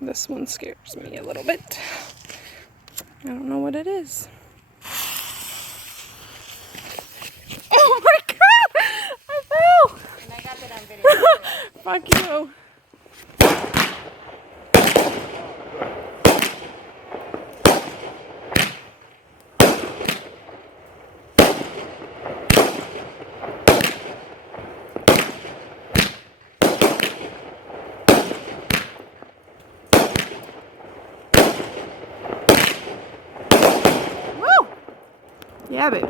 This one scares me a little bit. I don't know what it is. Oh my god! I fell! And I got that on video. Fuck you. Woo! Yeah, baby.